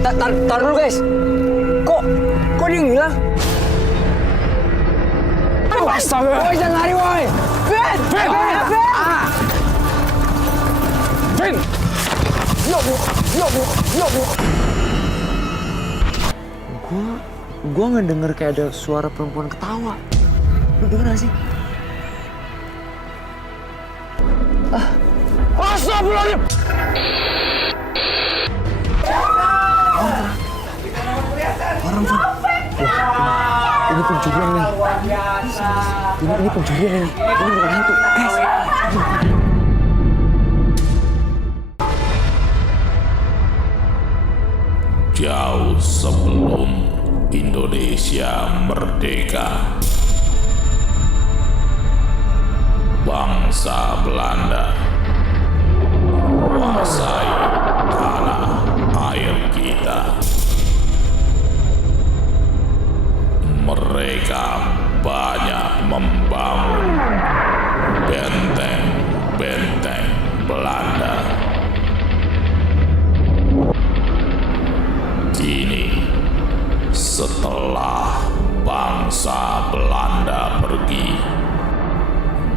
Tar dulu guys. Kok dia ngilang? Astaga. Woi jangan lari woi. Vin. Vin. Yo bu. Gua ngedenger kayak ada suara perempuan ketawa. Lu denger gak sih? Astagfirullahaladzim. Orang Van. Wah, ini pencurian nih. Ini pencurian nih. Ini bukan hantu, guys. Jauh sebelum Indonesia merdeka, bangsa Belanda menguasai tanah air kita. Mereka banyak membangun benteng-benteng Belanda. Kini, setelah bangsa Belanda pergi,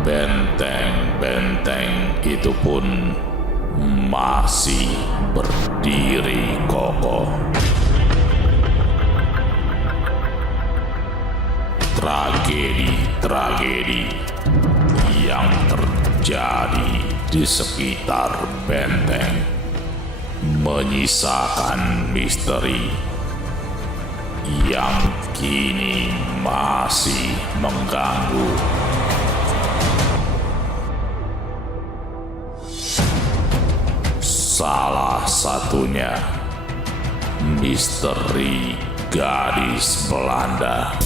benteng-benteng itu pun masih berdiri kokoh. Tragedi-tragedi yang terjadi di sekitar benteng menyisakan misteri yang kini masih mengganggu. Salah satunya misteri gadis Belanda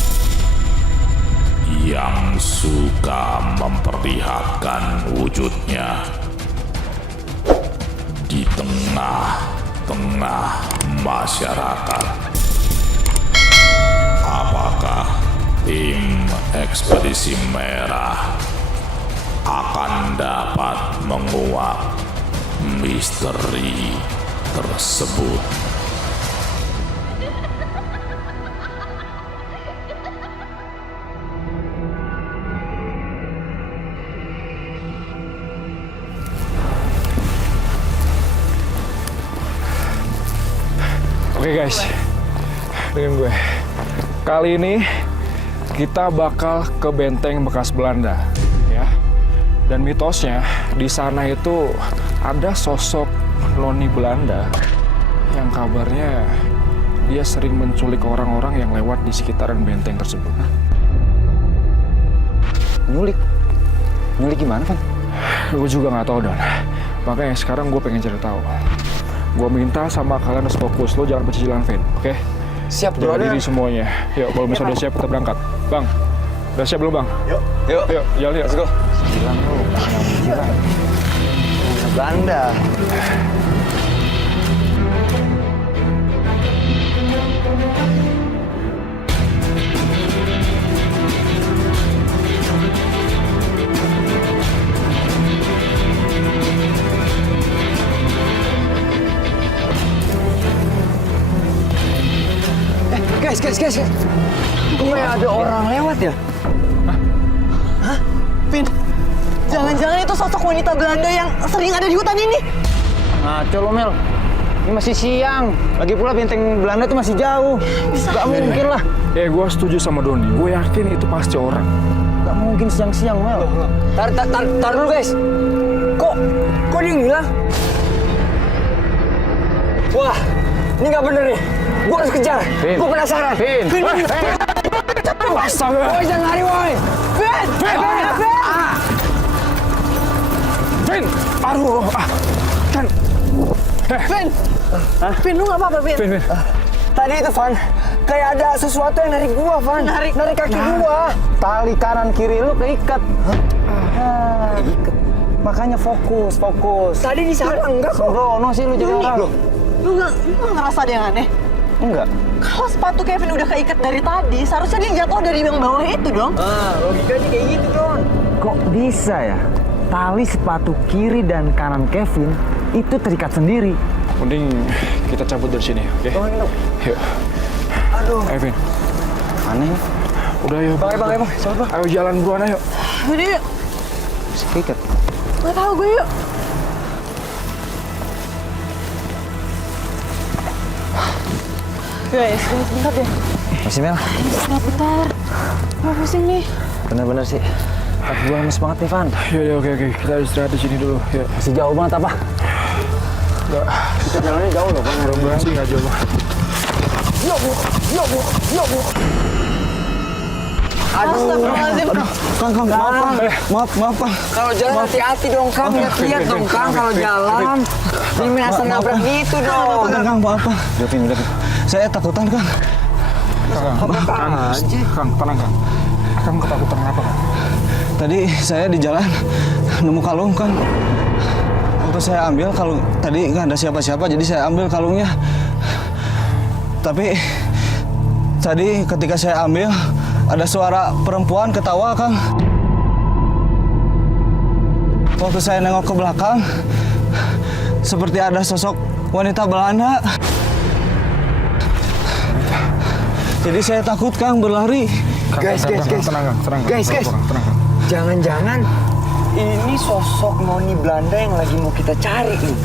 yang suka memperlihatkan wujudnya di tengah-tengah masyarakat. Apakah tim ekspedisi merah akan dapat menguak misteri tersebut? Oke guys, dengan gue. Kali ini kita bakal ke benteng bekas Belanda, ya. Dan mitosnya di sana itu ada sosok noni Belanda yang kabarnya dia sering menculik orang-orang yang lewat di sekitaran benteng tersebut. Nyulik gimana Van? Gue juga nggak tahu Don. Makanya sekarang gue pengen cari tahu. Gue minta sama kalian harus fokus, lo jangan pecicilan Vin, oke? Siap, jaga diri semuanya. Yuk, kalau misalnya udah siap kita berangkat. Bang, udah siap belum Bang? Yuk, jalan yuk. Let's go. Cilang lo, cilang. Belanda. Guys. Kok kayak ada orang lewat ya? Hah? Vin, jangan-jangan itu sosok wanita Belanda yang sering ada di hutan ini? Ngaco lo Mel. Ini masih siang. Lagi pula benteng Belanda itu masih jauh. Gak mungkin lah. Gue setuju sama Doni. Gue yakin itu pasti orang. Gak mungkin siang-siang Mel. Tar dulu guys. Kok dia ngilang? Wah, ini gak bener nih. Gue harus kejar. Gue penasaran. Vin. Astaga. Woi jangan lari woi. Vin. Vin. Aduh. Kan. Vin. Vin, lu nggak apa-apa, Vin? Vin. Tadi itu Van, kayak ada sesuatu yang narik gua Van. Narik kaki gua. Tali kanan kiri lu keikat. Keikat. Makanya fokus. Tadi di sana enggak kok. Sembrono sih lu jadi orang. Lu nggak ngerasa ada yang aneh? Enggak. Kalau sepatu Kevin udah keikat dari tadi, seharusnya dia jatuh dari yang bawah itu dong. Logikanya kayak gitu Don. Kok bisa ya? Tali sepatu kiri dan kanan Kevin itu terikat sendiri. Mending kita cabut dari sini, oke? Yuk. Aduh. Ayo, Vin. Aneh nih. Udah, yuk. Bang, coba bang. Ayo jalan buruan, ayo. Yaudah yuk. Bisa keikat. Gak tau gue yuk. Guys, bentar deh. Masih Mel? Bentar. Gue pusing nih. Bener-bener sih. Tapi gue lemes banget nih, Van. Yaudah, oke. Kita istirahat di sini dulu, yuk. Masih jauh banget apa? Enggak, kita jalannya jauh loh, Bang. Mudah-mudahan sih nggak jauh banget. Astagfirullahaladzim. Kang, maaf, Kang. Kalau jalan hati-hati dong, Kang. Lihat dong, Kang. Kalau jalan, ini asal nabrak gitu dong. Kang, maaf. Udah, Vin. Saya takutan, Kang. Kang, tenang, Kang. Kamu ketakutan apa, Kang? Tadi saya di jalan nemu kalung, Kang. Waktu saya ambil kalung, tadi nggak ada siapa-siapa, jadi saya ambil kalungnya. Tapi tadi ketika saya ambil, ada suara perempuan ketawa, Kang. Waktu saya nengok ke belakang, seperti ada sosok wanita Belanda. Jadi saya takut, Kang, berlari. Guys. Tenang, Kang. Guys. Tenang, Kang. Jangan-jangan ini sosok noni Belanda yang lagi mau kita cari nih.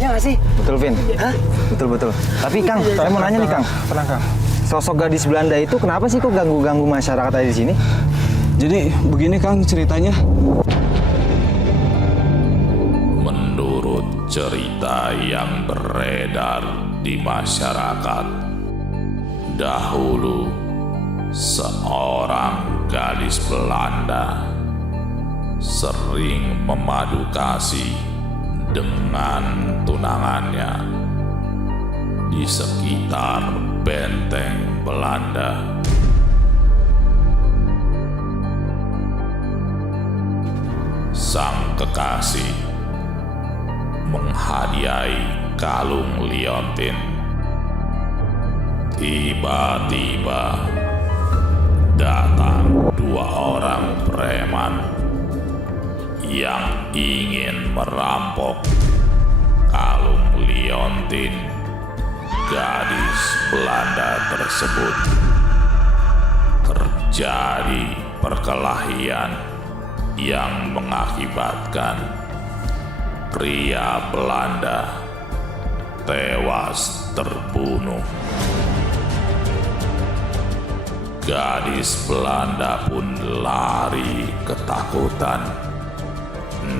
Ya nggak sih? Betul, Vin. Hah? Betul. Tapi, Kang, saya mau nanya nih, Kang. Tenang, Kang. Sosok gadis Belanda itu kenapa sih kok ganggu-ganggu masyarakat ada di sini? Jadi begini, Kang, ceritanya. Menurut cerita yang beredar di masyarakat, dahulu seorang gadis Belanda sering memadu kasih dengan tunangannya di sekitar benteng Belanda. Sang kekasih menghadiahi kalung liontin. Tiba-tiba datang 2 orang preman yang ingin merampok kalung liontin gadis Belanda tersebut. Terjadi perkelahian yang mengakibatkan pria Belanda tewas terbunuh. Gadis Belanda pun lari ketakutan.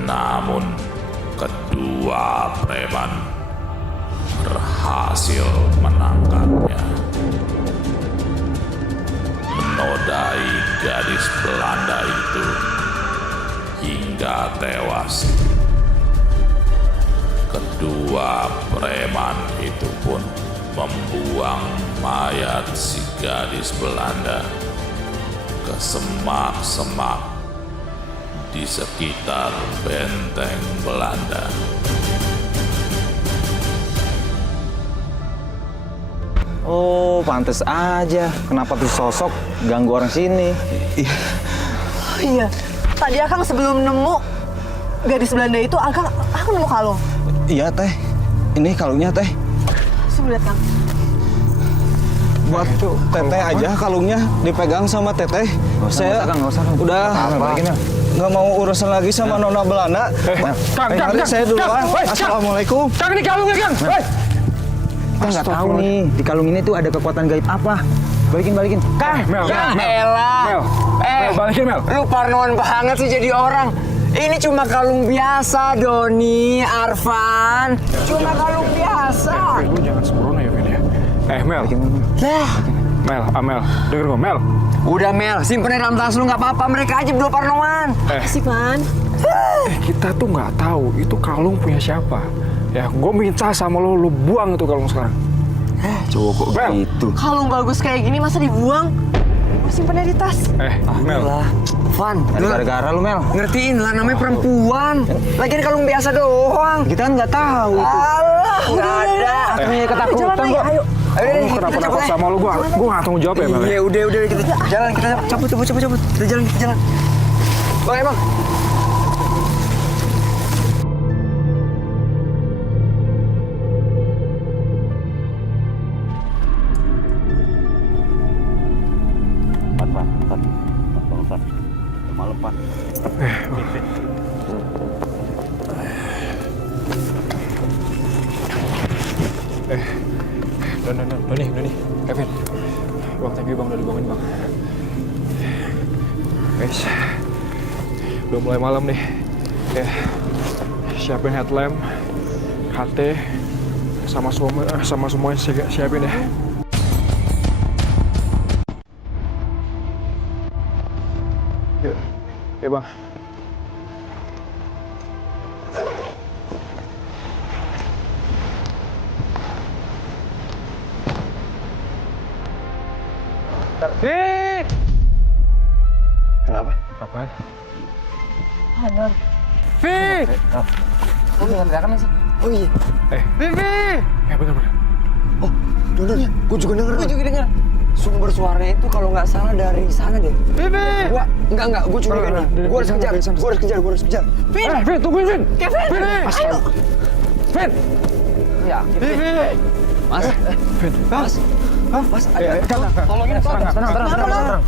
Namun kedua preman berhasil menangkapnya. Menodai gadis Belanda itu hingga tewas. Kedua preman itu pun membuang mayat si gadis Belanda ke semak-semak di sekitar benteng Belanda. Oh, pantes aja. Kenapa tuh sosok ganggu orang sini? Iya. Tadi Akang sebelum nemu gadis Belanda itu, aku nemu kalung. Iya, Teh. Ini kalungnya, Teh. Coba lihat, Kang. Buat Teteh aja kalungnya dipegang sama Teteh. Saya nggak usah, Kang. udah nggak mau urusan lagi sama Nona Belanda. Kang, Mari saya duluan. Assalamualaikum. Kang, ini kalungnya, Kang. Kita nggak tahu nih di kalung ini tuh ada kekuatan gaib apa. Balikin. Kang, Mel, elah. Mel, balikin, Mel. Lu parnoan banget sih jadi orang. Ini cuma kalung biasa, Doni, Arfan. Cuma kalung biasa. Lu jangan sembrono ya, Vin ya. Mel. Lah, Mel. Denger gua, Mel. udah Mel, simpen dalam tas lu nggak apa-apa. Mereka aja berdua parnoan. Si Pan. Kita tuh nggak tahu itu kalung punya siapa. Ya, gue minta sama lu buang itu kalung sekarang. Coba kok Mel. gitu. Kalung bagus kayak gini masa dibuang? Gue simpennya di tas. Mel. Lah, Van, Ada lu gara-gara lu, Mel. ngertiin lah namanya perempuan. Lagian kalung biasa doang. Kita kan nggak tahu itu. Alah, nggak ada. Katanya ketakutan kok. Ayo, Lu kenapa sama lu? Gue nggak tanggung jawab ya, Mel. Iya, udah kita jalan, kita cabut. Kita jalan. Bang, emang. Malam, Pak. Doni. Kevin. Bang, thank you bang, udah dibangunin bang. Guys, udah mulai malam nih. Ya, siapin headlamp, HT, sama semuanya siapin ya. Yuk, ya bang. Kenapa? Apaan? Lu dengan gerakan sih? Oh iya. Bener. Oh, Don, gue juga denger. Gue juga dengar. Sumber suaranya itu kalau nggak salah dari sana deh. Gua enggak, gue curiga nih. Gue harus kejar. Vin, tungguin Vin. Kevin, ayo. Vin. Yakin. Mas. Vin. Mas, ada. Tolongin, tenang.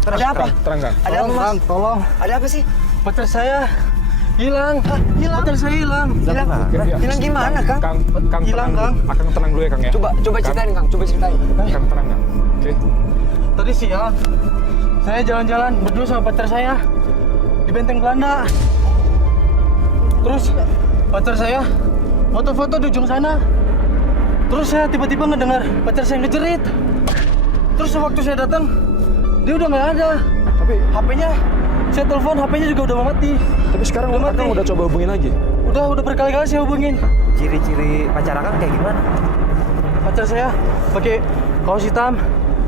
Ada apa? Terang kan? Ada apa, Mas? Tolong. Ada apa sih? Pacar saya hilang. Pacar saya hilang. Hilang gimana, Kang? Kang Hilang, tenang. Akang tenang dulu ya, Kang ya. Coba ceritain, Kang. Kang tenang, Kang. Oke. Tadi siang saya jalan-jalan berdua sama pacar saya di Benteng Belanda. Terus pacar saya foto-foto di ujung sana. Terus saya tiba-tiba ngedengar pacar saya ngejerit. Terus waktu saya datang, dia udah nggak ada. Tapi HP-nya, saya telepon, HP-nya juga udah mati. sekarang Udah mati. Akang udah coba hubungin lagi. Udah berkali-kali saya hubungin. Ciri-ciri pacar Akang kayak gimana? Pacar saya pakai kaos hitam,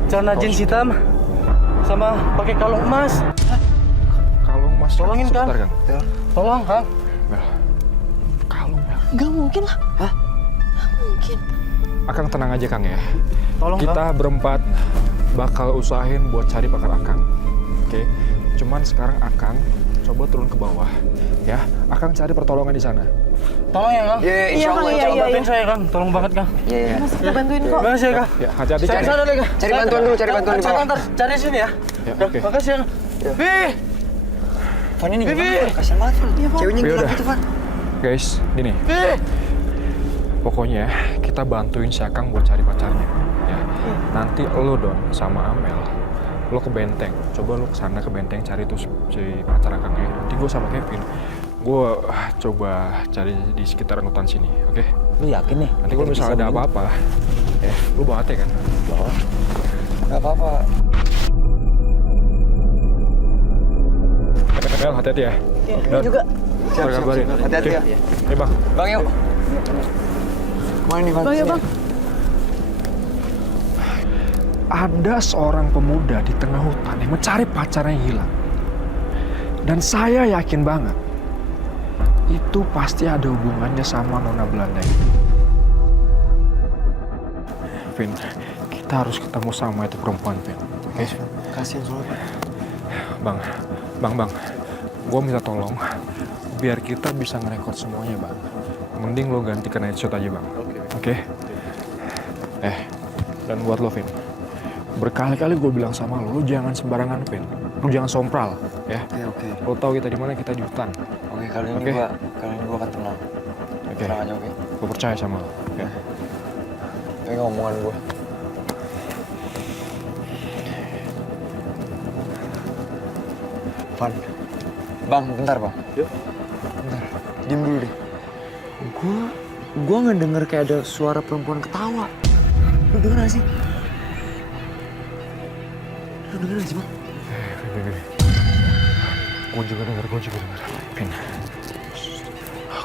celana jeans hitam, sama pakai kalung emas. Kalung Mas. Tolongin, Kang. Sebentar, Kang. Tolong, Kang. Bel. Kalung, Bel. Gak mungkin lah. Hah? Gak mungkin. Akang tenang aja, Kang ya. Tolong, Kita berempat bakal usahain buat cari pakar Akang. Oke. Cuman sekarang Akang coba turun ke bawah. Ya, Akang cari pertolongan di sana. Tolong ya, Kang. Iya, insya Allah. Kang, Tolong bantuin saya, Kang. Tolong banget, Kang. Iya. Mas, kita bantuin kok. Makasih ya, Kang. Ya, hati-hati Saya cari. kesana deh, Kang. Cari bantuan dulu, cari bantuan di Saya bawah. antar cari sini ya. Ya, Udah, oke. makasih ya. Wih, Van ini Vivi. gimana? Kasian banget, Van. Ceweknya Ya bilang udah. gitu, Van. Guys, gini. Wih. Pokoknya kita bantuin si Akang buat cari pacarnya. Ya. Nanti lo Don sama Amel, lo ke benteng. Coba lo kesana ke benteng cari tuh si pacar Akang ya. Nanti gue sama Kevin, gue coba cari di sekitaran hutan sini, oke? Lu yakin nih? Nanti kalau misalnya ada apa-apa, lo bawa hati kan? Bawa. Gak apa-apa. Mel, hati-hati ya. Ini juga. Siap, kabarin. Hati-hati Oke. ya. Nih bang. Bang, yuk. Mana nih, Van? Bang, ya bang. Ada seorang pemuda di tengah hutan yang mencari pacarnya yang hilang. Dan saya yakin banget, itu pasti ada hubungannya sama Nona Belanda itu. Vin, kita harus ketemu sama itu perempuan, Vin. Oke? Kasihan soalnya, Pak. Bang. Gue minta tolong, biar kita bisa ngerekord semuanya, Bang. Mending lo ganti ke night shot aja, Bang. Oke? Dan buat lo, Vin. Berkali-kali gue bilang sama lo jangan sembarangan, Vin. Lo jangan sompral, ya. Oke. Lo tahu kita di mana, kita di hutan. Oke, kali ini Oke. gua akan tenang. Oke. Tenang aja, oke? Gue percaya sama lo. Ya. Pegang omongan gua. Van, Bang, bentar, Bang. Yuk. Bentar. Diem dulu deh. Gua ngedenger kayak ada suara perempuan ketawa. Lu denger gak sih? Lu denger gak sih, Bang? Vin. Gue juga denger. Vin.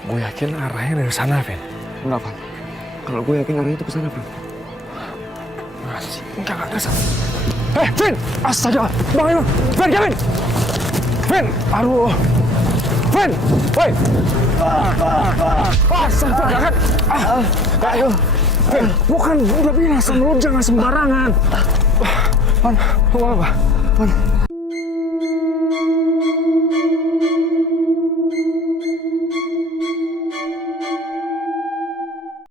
Gue yakin arahnya dari sana, Vin. Enggak, Van. Kalau gue yakin arahnya itu ke sana, Van. Masih. Enggak ke sana. Vin! Astaga! Bang, Vin, Kevin! Vin! Aduh! Vin! Woi! Astaga, jangan! Ayo! Vin, bukan udah bilang sama lu jangan sembarangan. Van, lu apa? Van,